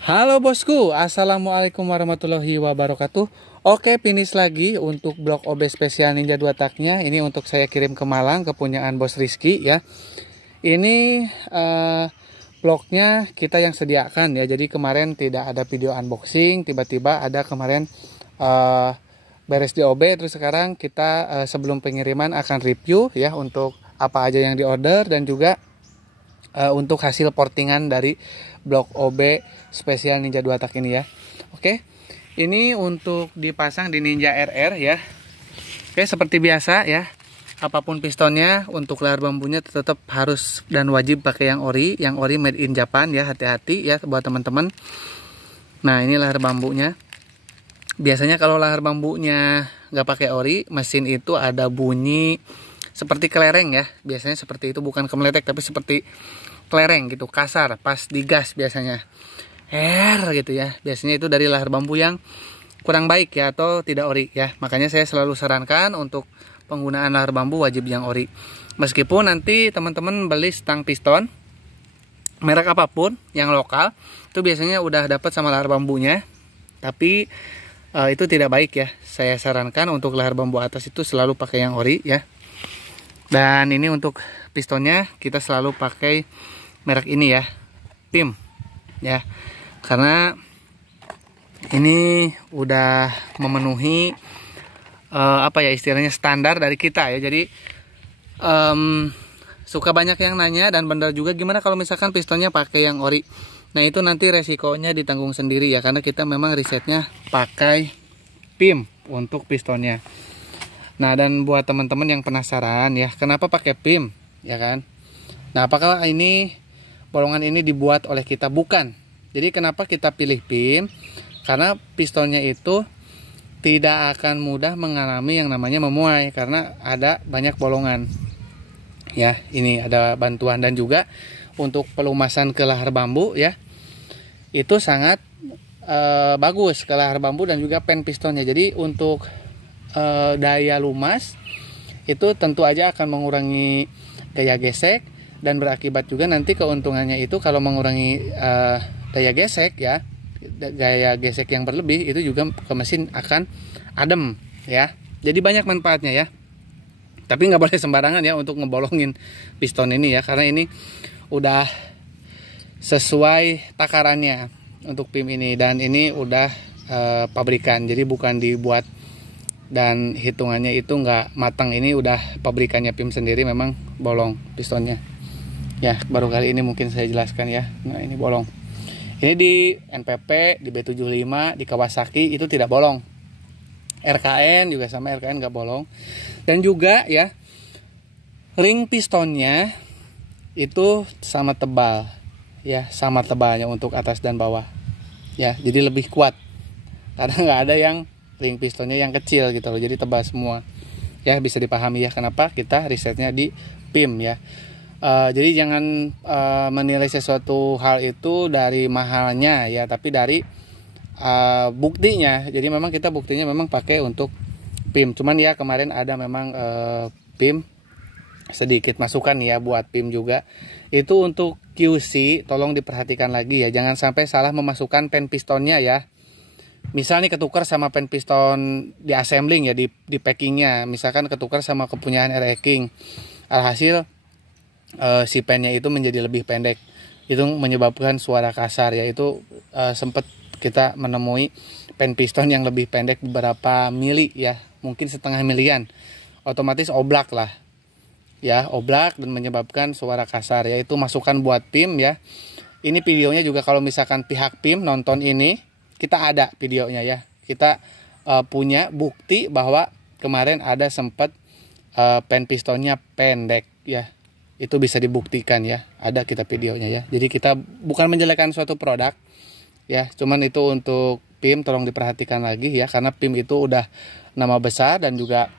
Halo bosku, assalamualaikum warahmatullahi wabarakatuh. Oke, finish lagi untuk blok OB spesial Ninja 2 taknya. Ini untuk saya kirim ke Malang, kepunyaan bos Rizky ya. Ini bloknya kita yang sediakan ya. Jadi kemarin tidak ada video unboxing, tiba-tiba ada kemarin beres di OB. Terus sekarang kita sebelum pengiriman akan review ya untuk apa aja yang diorder dan juga untuk hasil portingan dari blok OB spesial Ninja 2 tak ini ya. Oke, ini untuk dipasang di Ninja RR ya. Oke, seperti biasa ya, apapun pistonnya untuk leher bambunya tetap harus dan wajib pakai yang ori made in Japan ya. Hati-hati ya buat teman-teman. Nah, ini leher bambunya. Biasanya kalau leher bambunya nggak pakai ori, mesin itu ada bunyi seperti kelereng ya. Biasanya seperti itu, bukan kemeletek tapi seperti kelereng gitu, kasar pas digas biasanya. Gitu ya. Biasanya itu dari leher bambu yang kurang baik ya atau tidak ori ya. Makanya saya selalu sarankan untuk penggunaan leher bambu wajib yang ori. Meskipun nanti teman-teman beli stang piston merek apapun yang lokal, itu biasanya udah dapat sama leher bambunya. Tapi itu tidak baik ya. Saya sarankan untuk leher bambu atas itu selalu pakai yang ori ya. Dan ini untuk pistonnya kita selalu pakai merek ini ya, PIM ya, karena ini udah memenuhi apa ya istilahnya standar dari kita ya. Jadi suka banyak yang nanya dan benar juga, gimana kalau misalkan pistonnya pakai yang ori. Nah itu nanti resikonya ditanggung sendiri ya, karena kita memang risetnya pakai PIM untuk pistonnya. Nah, dan buat teman-teman yang penasaran ya, kenapa pakai PIM ya kan? Nah, apakah ini bolongan ini dibuat oleh kita? Bukan. Jadi kenapa kita pilih PIM? Karena pistonnya itu tidak akan mudah mengalami yang namanya memuai karena ada banyak bolongan. Ya, ini ada bantuan dan juga untuk pelumasan ke leher bambu ya. Itu sangat bagus ke leher bambu dan juga pen pistonnya. Jadi untuk daya lumas itu tentu aja akan mengurangi gaya gesek dan berakibat juga nanti keuntungannya itu kalau mengurangi daya gesek ya, gaya gesek yang berlebih itu juga ke mesin akan adem ya. Jadi banyak manfaatnya ya. Tapi nggak boleh sembarangan ya untuk ngebolongin piston ini ya, karena ini udah sesuai takarannya untuk PIM ini, dan ini udah pabrikan, jadi bukan dibuat dan hitungannya itu nggak matang. Ini udah pabrikannya PIM sendiri, memang bolong pistonnya ya. Baru kali ini mungkin saya jelaskan ya. Nah ini bolong, ini di NPP, di B75, di Kawasaki itu tidak bolong. RKN juga sama, RKN nggak bolong. Dan juga ya ring pistonnya itu sama tebal ya, sama tebalnya untuk atas dan bawah ya, jadi lebih kuat karena nggak ada yang ring pistonnya yang kecil gitu loh, jadi tebal semua ya. Bisa dipahami ya kenapa kita risetnya di PIM ya. Jadi jangan menilai sesuatu hal itu dari mahalnya ya, tapi dari buktinya. Jadi memang kita buktinya memang pakai untuk PIM. Cuman ya kemarin ada memang PIM sedikit masukan ya buat PIM juga. Itu untuk QC tolong diperhatikan lagi ya, jangan sampai salah memasukkan pen pistonnya ya. Misal nih ketukar sama pen piston di assembling ya, di packingnya, misalkan ketukar sama kepunyaan RE King, alhasil si pennya itu menjadi lebih pendek, itu menyebabkan suara kasar ya. Itu sempat kita menemui pen piston yang lebih pendek beberapa mili ya, mungkin setengah milian, otomatis oblak lah ya, oblak dan menyebabkan suara kasar ya. Itu masukan buat PIM ya. Ini videonya juga kalau misalkan pihak PIM nonton ini, kita ada videonya ya. Kita punya bukti bahwa kemarin ada sempat pen pistonnya pendek ya. Itu bisa dibuktikan ya. Ada kita videonya ya. Jadi kita bukan menjelekkan suatu produk ya. Cuman itu untuk PIM tolong diperhatikan lagi ya. Karena PIM itu udah nama besar dan juga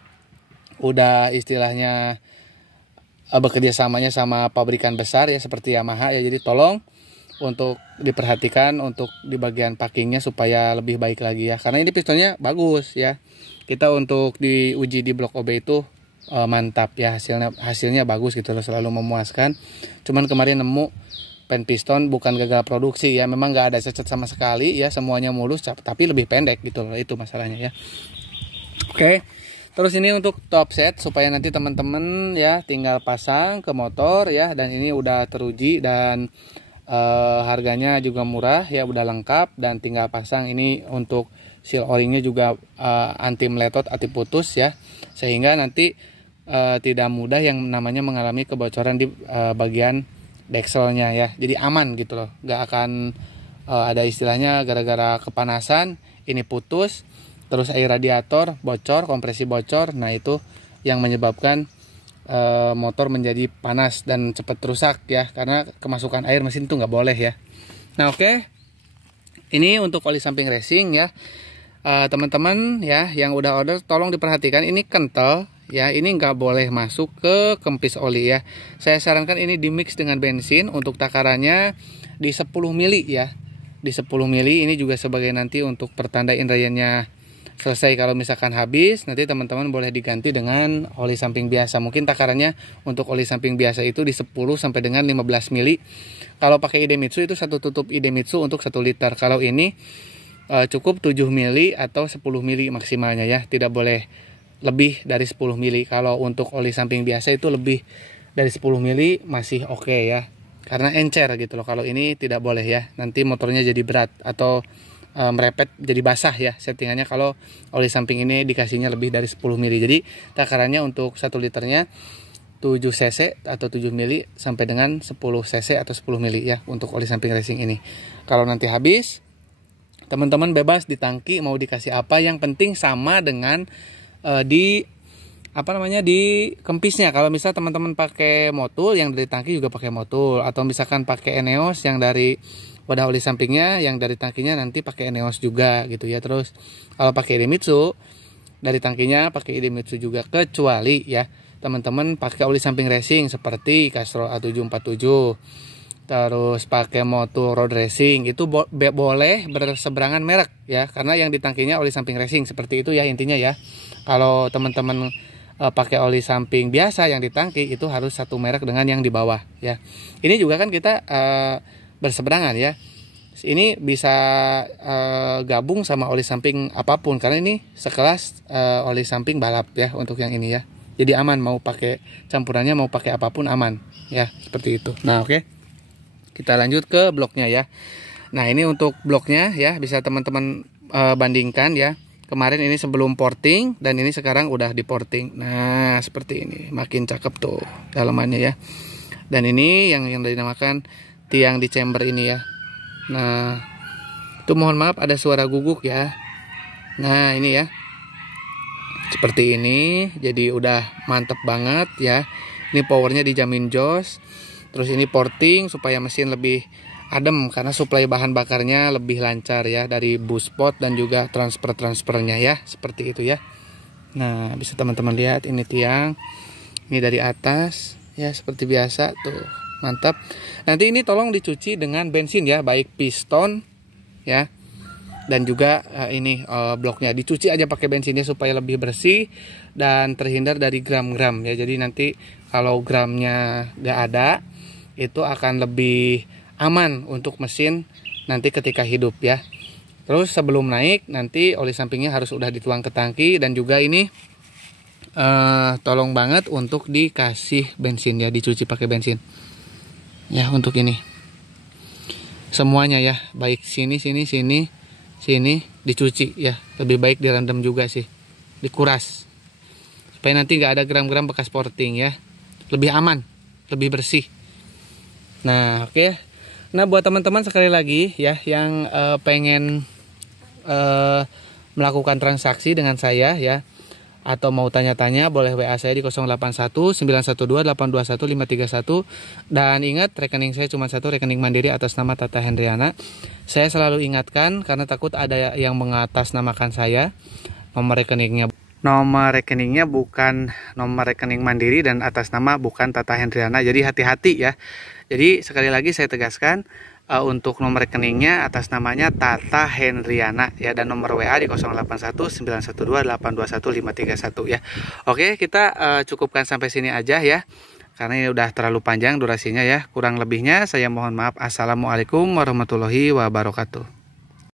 udah istilahnya bekerja samanya sama pabrikan besar ya seperti Yamaha ya. Jadi tolong untuk diperhatikan untuk di bagian packingnya supaya lebih baik lagi ya, karena ini pistonnya bagus ya. Kita untuk diuji di blok OB itu mantap ya, hasilnya bagus gitu loh, selalu memuaskan. Cuman kemarin nemu pen piston bukan gagal produksi ya, memang nggak ada cacat sama sekali ya, semuanya mulus tapi lebih pendek gitu loh, itu masalahnya ya. Oke, terus ini untuk top set supaya nanti teman-teman ya tinggal pasang ke motor ya, dan ini udah teruji dan harganya juga murah ya, udah lengkap dan tinggal pasang. Ini untuk seal o-ringnya juga anti meletot, anti putus ya, sehingga nanti tidak mudah yang namanya mengalami kebocoran di bagian dekselnya ya, jadi aman gitu loh, nggak akan ada istilahnya gara-gara kepanasan ini putus, terus air radiator bocor, kompresi bocor, nah itu yang menyebabkan motor menjadi panas dan cepat rusak ya, karena kemasukan air mesin itu nggak boleh ya. Nah oke, ini untuk oli samping racing ya, teman-teman ya yang udah order tolong diperhatikan, ini kental ya, ini nggak boleh masuk ke kempis oli ya. Saya sarankan ini dimix dengan bensin. Untuk takarannya di 10 mili ya, di 10 mili. Ini juga sebagai nanti untuk pertanda indrayannya selesai. Kalau misalkan habis, nanti teman-teman boleh diganti dengan oli samping biasa. Mungkin takarannya untuk oli samping biasa itu di 10 sampai dengan 15 mili. Kalau pakai Idemitsu itu satu tutup Idemitsu untuk 1 liter. Kalau ini cukup 7 mili atau 10 mili maksimalnya ya, tidak boleh lebih dari 10 mili. Kalau untuk oli samping biasa itu lebih dari 10 mili masih oke ya, karena encer gitu loh. Kalau ini tidak boleh ya, nanti motornya jadi berat atau merepet jadi basah ya settingannya kalau oli samping ini dikasihnya lebih dari 10 mili. Jadi takarannya untuk 1 liternya 7 cc atau 7 mili sampai dengan 10 cc atau 10 mili ya untuk oli samping racing ini. Kalau nanti habis, teman-teman bebas di tangki mau dikasih apa, yang penting sama dengan di kempisnya. Kalau misal teman-teman pakai motul, yang dari tangki juga pakai motul, atau misalkan pakai Eneos yang dari wadah oli sampingnya, yang dari tangkinya nanti pakai Eneos juga gitu ya. Terus kalau pakai Idemitsu, dari tangkinya pakai Idemitsu juga, kecuali ya teman-teman pakai oli samping racing seperti Castrol A747, terus pakai motor road racing, itu boleh berseberangan merek ya, karena yang di tangkinya oli samping racing, seperti itu ya intinya ya. Kalau teman-teman pakai oli samping biasa yang di tangki, itu harus satu merek dengan yang di bawah ya. Ini juga kan kita berseberangan ya, ini bisa gabung sama oli samping apapun, karena ini sekelas oli samping balap ya untuk yang ini ya. Jadi aman, mau pakai campurannya mau pakai apapun aman ya, seperti itu. Nah oke, kita lanjut ke bloknya ya. Nah ini untuk bloknya ya, bisa teman-teman bandingkan ya. Kemarin ini sebelum porting dan ini sekarang udah di porting. Nah seperti ini, makin cakep tuh dalamannya ya. Dan ini yang dinamakan tiang di chamber ini ya. Nah itu mohon maaf ada suara guguk ya. Nah ini ya, seperti ini, jadi udah mantep banget ya. Ini powernya dijamin jos. Terus ini porting supaya mesin lebih adem, karena suplai bahan bakarnya lebih lancar ya, dari boost pot dan juga transfernya ya, seperti itu ya. Nah bisa teman-teman lihat ini tiang, ini dari atas ya seperti biasa tuh, mantap. Nanti ini tolong dicuci dengan bensin ya, baik piston ya dan juga ini bloknya dicuci aja pakai bensinnya supaya lebih bersih dan terhindar dari gram-gram ya. Jadi nanti kalau gramnya gak ada, itu akan lebih aman untuk mesin nanti ketika hidup ya. Terus sebelum naik nanti oli sampingnya harus udah dituang ke tangki, dan juga ini tolong banget untuk dikasih bensin ya, dicuci pakai bensin ya. Untuk ini semuanya ya, baik sini dicuci ya, lebih baik direndam juga sih, dikuras supaya nanti nggak ada gram-gram bekas porting ya, lebih aman, lebih bersih. Nah oke. Nah buat teman-teman sekali lagi ya yang pengen melakukan transaksi dengan saya ya, atau mau tanya-tanya, boleh WA saya di 081 912 821 531. Dan ingat, rekening saya cuma satu, rekening mandiri atas nama Tata Hendriana. Saya selalu ingatkan karena takut ada yang mengatasnamakan saya. Nomor rekeningnya bukan nomor rekening mandiri dan atas nama bukan Tata Hendriana. Jadi hati-hati ya. Jadi sekali lagi saya tegaskan, untuk nomor rekeningnya atas namanya Tata Hendriana ya, dan nomor WA di 081 912 821 531 ya. Oke, kita cukupkan sampai sini aja ya. karena ini udah terlalu panjang durasinya ya. Kurang lebihnya saya mohon maaf. Assalamualaikum warahmatullahi wabarakatuh.